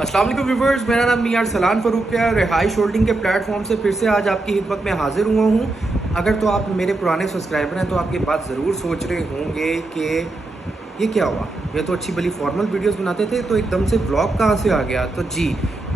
अस्सलाम वालेकुम व्यूवर्स, मेरा नाम मियां सलान फ़रूक है। रिहाइश होल्डिंग के प्लेटफॉर्म से फिर से आज आपकी खिदमत में हाजिर हुआ हूँ। अगर तो आप मेरे पुराने सब्सक्राइबर हैं तो आप ये बात ज़रूर सोच रहे होंगे कि ये क्या हुआ, ये तो अच्छी भली फॉर्मल वीडियोस बनाते थे तो एकदम से व्लॉग कहाँ से आ गया। तो जी,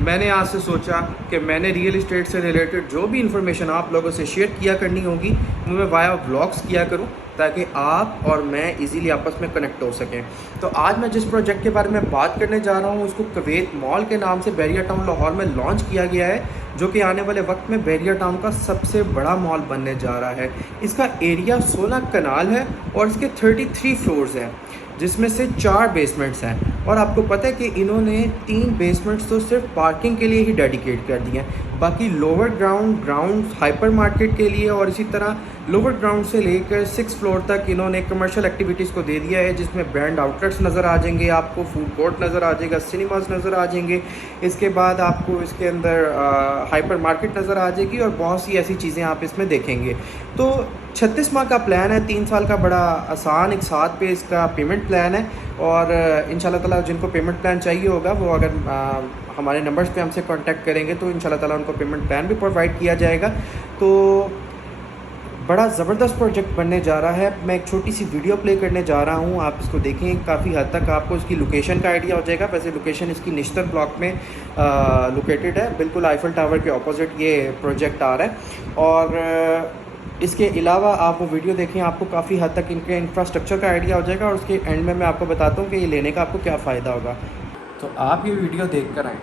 मैंने आज से सोचा कि मैंने रियल इस्टेट से रिलेटेड जो भी इंफॉर्मेशन आप लोगों से शेयर किया करनी होगी वो मैं वाया व्लॉग्स किया करूँ, ताकि आप और मैं इजीली आपस में कनेक्ट हो सकें। तो आज मैं जिस प्रोजेक्ट के बारे में बात करने जा रहा हूँ उसको कुवैत मॉल के नाम से बैरिया टाउन लाहौर में लॉन्च किया गया है, जो कि आने वाले वक्त में बैरिया टाउन का सबसे बड़ा मॉल बनने जा रहा है। इसका एरिया 16 कनाल है और इसके 33 फ्लोर्स हैं, जिसमें से 4 बेसमेंट्स हैं। और आपको पता है कि इन्होंने 3 बेसमेंट्स तो सिर्फ पार्किंग के लिए ही डेडिकेट कर दिए हैं, बाकी लोअर ग्राउंड हाइपर मार्केट के लिए और इसी तरह लोअर ग्राउंड से लेकर 6 फ्लोर तक इन्होंने कमर्शियल एक्टिविटीज़ को दे दिया है, जिसमें ब्रांड आउटलेट्स नज़र आ जाएंगे, आपको फूड कोर्ट नज़र आ जाएगा, सिनेमाज नज़र आ जाएंगे, इसके बाद आपको इसके अंदर हाइपर मार्केट नज़र आ जाएगी और बहुत सी ऐसी चीज़ें आप इसमें देखेंगे। तो 36 माह का प्लान है, 3 साल का बड़ा आसान एक साथ पे इसका पेमेंट प्लान है। और इंशाल्लाह ताला जिनको पेमेंट प्लान चाहिए होगा वो अगर हमारे नंबर्स पे हमसे कांटेक्ट करेंगे तो इंशाल्लाह ताला उनको पेमेंट प्लान भी प्रोवाइड किया जाएगा। तो बड़ा ज़बरदस्त प्रोजेक्ट बनने जा रहा है। मैं एक छोटी सी वीडियो प्ले करने जा रहा हूँ, आप इसको देखें, काफ़ी हद तक आपको इसकी लोकेशन का आइडिया हो जाएगा। वैसे लोकेशन इसकी निश्तर ब्लॉक में लोकेटेड है, बिल्कुल आईफल टावर के ऑपोजिट ये प्रोजेक्ट आ रहा है। और इसके अलावा आप वो वीडियो देखें, आपको काफ़ी हद तक इनके इंफ्रास्ट्रक्चर का आइडिया हो जाएगा और उसके एंड में मैं आपको बताता हूँ कि ये लेने का आपको क्या फ़ायदा होगा। तो आप ये वीडियो देख कर आएँ।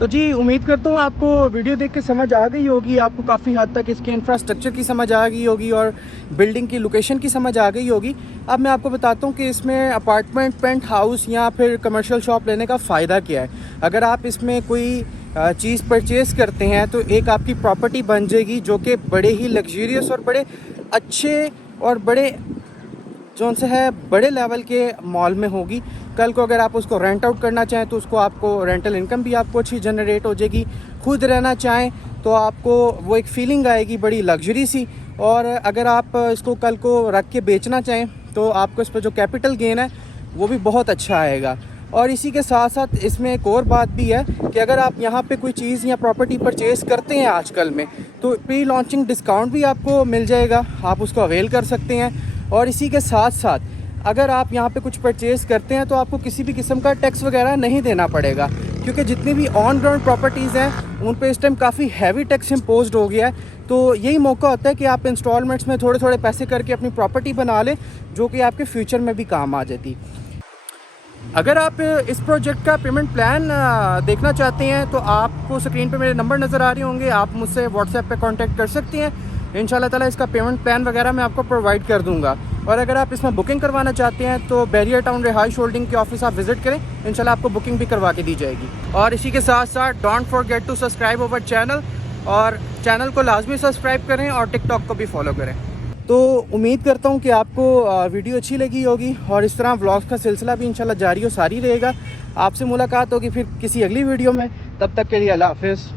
तो जी उम्मीद करता हूँ आपको वीडियो देख के समझ आ गई होगी, आपको काफ़ी हद तक इसके इंफ्रास्ट्रक्चर की समझ आ गई होगी और बिल्डिंग की लोकेशन की समझ आ गई होगी। अब मैं आपको बताता हूँ कि इसमें अपार्टमेंट, पेंट हाउस या फिर कमर्शियल शॉप लेने का फ़ायदा क्या है। अगर आप इसमें कोई चीज़ परचेज़ करते हैं तो एक आपकी प्रॉपर्टी बन जाएगी जो कि बड़े ही लग्जरियस और बड़े अच्छे और बड़े जो से है बड़े लेवल के मॉल में होगी। कल को अगर आप उसको रेंट आउट करना चाहें तो उसको आपको रेंटल इनकम भी आपको अच्छी जनरेट हो जाएगी। खुद रहना चाहें तो आपको वो एक फ़ीलिंग आएगी बड़ी लग्जरी सी। और अगर आप इसको कल को रख के बेचना चाहें तो आपको इस पर जो कैपिटल गेन है वो भी बहुत अच्छा आएगा। और इसी के साथ साथ इसमें एक और बात भी है कि अगर आप यहाँ पे कोई चीज़ या प्रॉपर्टी परचेज़ करते हैं आजकल में तो प्री लॉन्चिंग डिस्काउंट भी आपको मिल जाएगा, आप उसको अवेल कर सकते हैं। और इसी के साथ साथ अगर आप यहाँ पे कुछ परचेज़ करते हैं तो आपको किसी भी किस्म का टैक्स वगैरह नहीं देना पड़ेगा, क्योंकि जितनी भी ऑन ग्राउंड प्रॉपर्टीज़ हैं उन पे इस टाइम काफ़ी हैवी टैक्स इम्पोज्ड हो गया है। तो यही मौका होता है कि आप इंस्टॉलमेंट्स में थोड़े थोड़े पैसे करके अपनी प्रॉपर्टी बना लें जो कि आपके फ्यूचर में भी काम आ जाती। अगर आप इस प्रोजेक्ट का पेमेंट प्लान देखना चाहते हैं तो आपको स्क्रीन पे मेरे नंबर नज़र आ रहे होंगे, आप मुझसे व्हाट्सएप पे कांटेक्ट कर सकती हैं। इंशाल्लाह ताला इसका पेमेंट प्लान वगैरह मैं आपको प्रोवाइड कर दूंगा। और अगर आप इसमें बुकिंग करवाना चाहते हैं तो बैरियर टाउन रिहाइश होल्डिंग के ऑफिस आप विजिट करें, इंशाल्लाह आपको बुकिंग भी करवा के दी जाएगी। और इसी के साथ साथ don't forget to subscribe our channel, और चैनल को लाजमी सब्सक्राइब करें और टिकटॉक को भी फॉलो करें। तो उम्मीद करता हूँ कि आपको वीडियो अच्छी लगी होगी और इस तरह व्लॉग्स का सिलसिला भी इंशाल्लाह जारी और सारी रहेगा। आपसे मुलाकात होगी फिर किसी अगली वीडियो में, तब तक के लिए अल्लाह हाफिज़।